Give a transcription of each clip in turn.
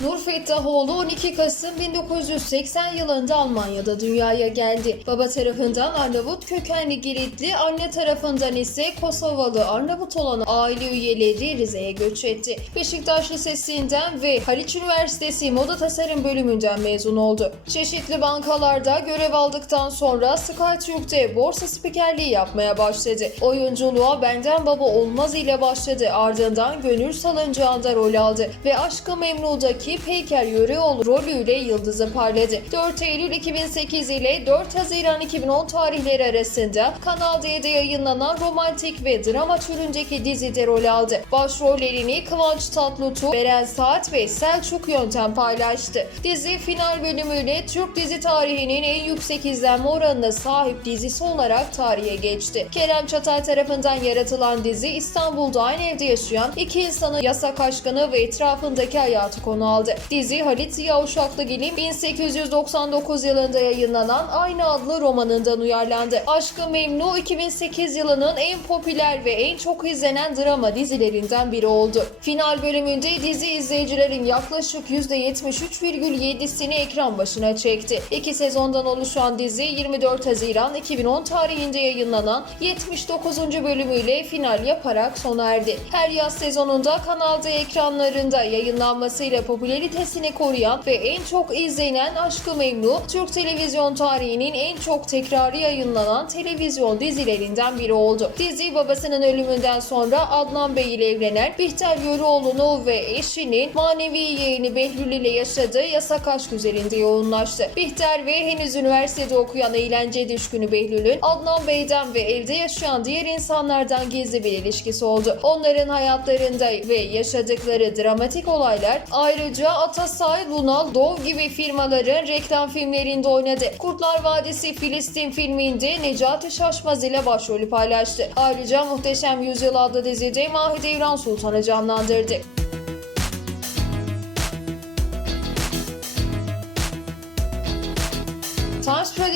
Nur Fettahoğlu 12 Kasım 1980 yılında Almanya'da dünyaya geldi. Baba tarafından Arnavut kökenli Giritli, anne tarafından ise Kosovalı Arnavut olan aile üyeleri Rize'ye göç etti. Beşiktaş Lisesi'nden ve Haliç Üniversitesi Moda Tasarım bölümünden mezun oldu. Çeşitli bankalarda görev aldıktan sonra SkyTürk'te borsa spikerliği yapmaya başladı. Oyunculuğa Benden Baba Olmaz ile başladı. Ardından Gönül Salıncağı'nda rol aldı ve Aşkı Memnu'daki Peyker Yöreoğlu rolüyle yıldızı parladı. 4 Eylül 2008 ile 4 Haziran 2010 tarihleri arasında Kanal D'de yayınlanan romantik ve drama türündeki dizide rol aldı. Başrollerini Kıvanç Tatlıtuğ, Beren Saat ve Selçuk Yöntem paylaştı. Dizi final bölümüyle Türk dizi tarihinin en yüksek izlenme oranına sahip dizisi olarak tarihe geçti. Kerem Çatay tarafından yaratılan dizi İstanbul'da aynı evde yaşayan iki insanın yasak aşkını ve etrafındaki hayatı konu aldı. Dizi Halit Ziya Uşaklıgil'in 1899 yılında yayınlanan aynı adlı romanından uyarlandı. Aşkı Memnu 2008 yılının en popüler ve en çok izlenen drama dizilerinden biri oldu. Final bölümünde dizi izleyicilerin yaklaşık %73,7'sini ekran başına çekti. İki sezondan oluşan dizi 24 Haziran 2010 tarihinde yayınlanan 79. bölümüyle final yaparak sona erdi. Her yaz sezonunda Kanal D ekranlarında yayınlanmasıyla popülaritesini koruyan ve en çok izlenen Aşkı Memnu, Türk televizyon tarihinin en çok tekrarı yayınlanan televizyon dizilerinden biri oldu. Dizi babasının ölümünden sonra Adnan Bey ile evlenen Bihter Yörüoğlu'nu ve eşinin manevi yeğeni Behlül ile yaşadığı yasak aşk üzerinde yoğunlaştı. Bihter ve henüz üniversitede okuyan eğlence düşkünü Behlül'ün Adnan Bey'den ve evde yaşayan diğer insanlardan gizli bir ilişkisi oldu. Onların hayatlarında ve yaşadıkları dramatik olaylar ayrıca Atasay, Lunal, Dov gibi firmaların reklam filmlerinde oynadı. Kurtlar Vadisi Filistin filminde Necati Şaşmaz ile başrolü paylaştı. Ayrıca Muhteşem Yüzyıl adlı dizide Mahidevran Sultan'ı canlandırdı.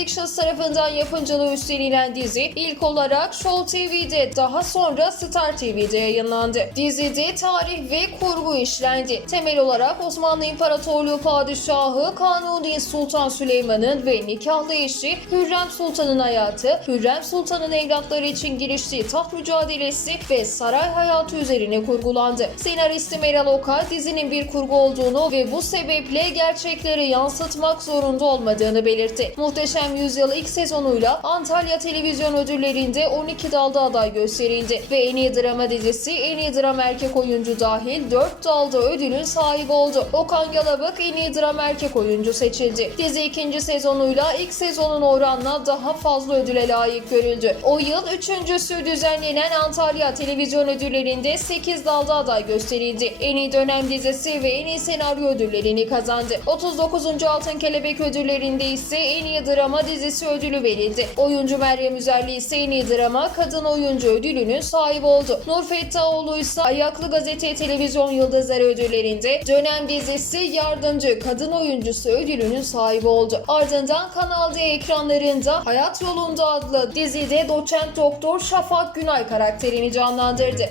Productions tarafından yapımcılığı üstlenilen dizi ilk olarak Show TV'de daha sonra Star TV'de yayınlandı. Dizide tarih ve kurgu işlendi. Temel olarak Osmanlı İmparatorluğu Padişahı Kanuni Sultan Süleyman'ın ve nikahlı eşi Hürrem Sultan'ın hayatı, Hürrem Sultan'ın evlatları için giriştiği taht mücadelesi ve saray hayatı üzerine kurgulandı. Senaristi Meral Okay dizinin bir kurgu olduğunu ve bu sebeple gerçekleri yansıtmak zorunda olmadığını belirtti. Muhteşem Yüzyıl ilk sezonuyla Antalya Televizyon Ödülleri'nde 12 dalda aday gösterildi ve en iyi drama dizisi, en iyi drama erkek oyuncu dahil 4 dalda ödülün sahibi oldu. Okan Yalabık en iyi drama erkek oyuncu seçildi. Dizi ikinci sezonuyla ilk sezonun oranla daha fazla ödüle layık görüldü. O yıl üçüncüsü düzenlenen Antalya Televizyon Ödülleri'nde 8 dalda aday gösterildi. En iyi dönem dizisi ve en iyi senaryo ödüllerini kazandı. 39. Altın Kelebek ödüllerinde ise en iyi drama dizisi ödülü verildi. Oyuncu Meryem Üzerli ise en iyi drama kadın oyuncu ödülünün sahibi oldu. Nur Fettaoğlu ise Ayaklı Gazete Televizyon Yıldızları ödüllerinde dönem dizisi yardımcı kadın oyuncusu ödülünün sahibi oldu. Ardından Kanal D ekranlarında Hayat Yolunda adlı dizide doçent doktor Şafak Günay karakterini canlandırdı.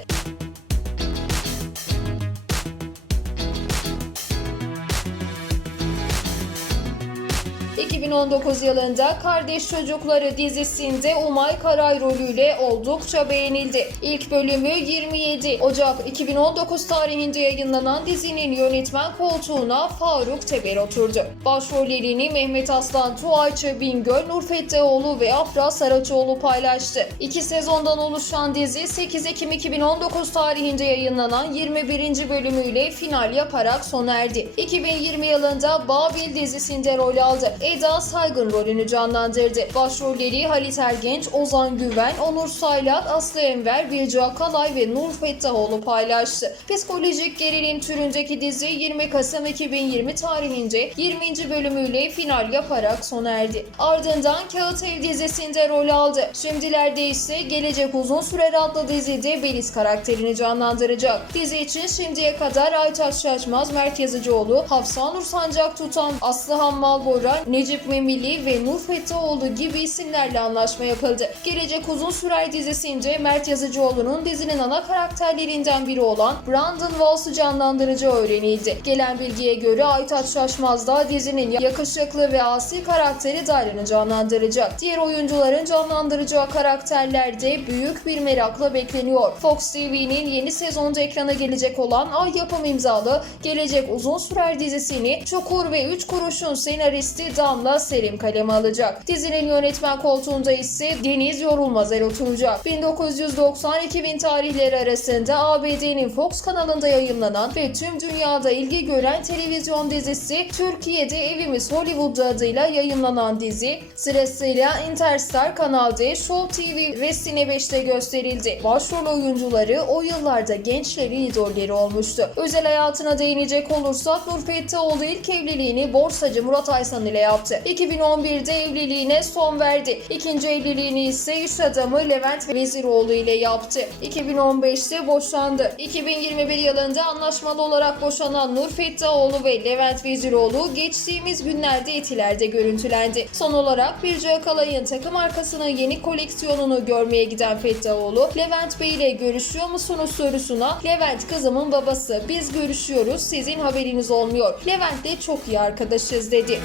2019 yılında Kardeş Çocukları dizisinde Umay Karay rolüyle oldukça beğenildi. İlk bölümü 27 Ocak 2019 tarihinde yayınlanan dizinin yönetmen koltuğuna Faruk Teber oturdu. Başrollerini Mehmet Aslan, Tuğayçı Bingöl, Nur Fettioğlu ve Afra Saraçoğlu paylaştı. İki sezondan oluşan dizi 8 Ekim 2019 tarihinde yayınlanan 21. bölümüyle final yaparak sona erdi. 2020 yılında Babil dizisinde rol aldı. Eda Saygın rolünü canlandırdı. Başrolleri Halit Ergenç, Ozan Güven, Onur Saylat, Aslı Enver, Birce Akalay ve Nur Fettahoğlu paylaştı. Psikolojik gerilim türündeki dizi 20 Kasım 2020 tarihinde 20. bölümüyle final yaparak sona erdi. Ardından Kağıt Ev dizisinde rol aldı. Şimdilerde ise Gelecek Uzun Sürer adlı dizide Beliz karakterini canlandıracak. Dizi için şimdiye kadar Aytaç Şaşmaz, Mert Yazıcıoğlu, Hafsa Nur Sancak tutan Aslı Hammal Bora, Necip Memili ve Nur Fettahioğlu gibi isimlerle anlaşma yapıldı. Gelecek Uzun Sürer dizisinde Mert Yazıcıoğlu'nun dizinin ana karakterlerinden biri olan Brandon Walsh'ı canlandıracağı öğrenildi. Gelen bilgiye göre Aytaç Şaşmaz da dizinin yakışıklı ve asi karakteri Dylan'ı canlandıracak. Diğer oyuncuların canlandıracağı karakterler de büyük bir merakla bekleniyor. Fox TV'nin yeni sezonda ekrana gelecek olan Ay Yapım imzalı Gelecek Uzun Sürer dizisini Çukur ve Üç Kuruş'un senaristi Damla Selim kaleme alacak. Dizinin yönetmen koltuğunda ise Deniz Yorulmazer oturacak. 1990-2000 tarihleri arasında ABD'nin Fox kanalında yayınlanan ve tüm dünyada ilgi gören televizyon dizisi Türkiye'de Evimiz Hollywood adıyla yayınlanan dizi sırasıyla Interstar Kanal Show TV ve Cine 5'te gösterildi. Başrol oyuncuları o yıllarda gençlerin idolleri olmuştu. Özel hayatına değinecek olursak Nur Fettahioğlu ilk evliliğini borsacı Murat Aysan ile yaptı. 2011'de evliliğine son verdi. İkinci evliliğini ise iş adamı Levent Veziroğlu ile yaptı. 2015'te boşandı. 2021 yılında anlaşmalı olarak boşanan Nur Fettahioğlu ve Levent Veziroğlu geçtiğimiz günlerde etilerde görüntülendi. Son olarak Birce Akalay'ın takım arkasının yeni koleksiyonunu görmeye giden Fettahioğlu, Levent Bey ile görüşüyor musunuz sorusuna Levent kızımın babası biz görüşüyoruz sizin haberiniz olmuyor. Levent'le çok iyi arkadaşız dedi.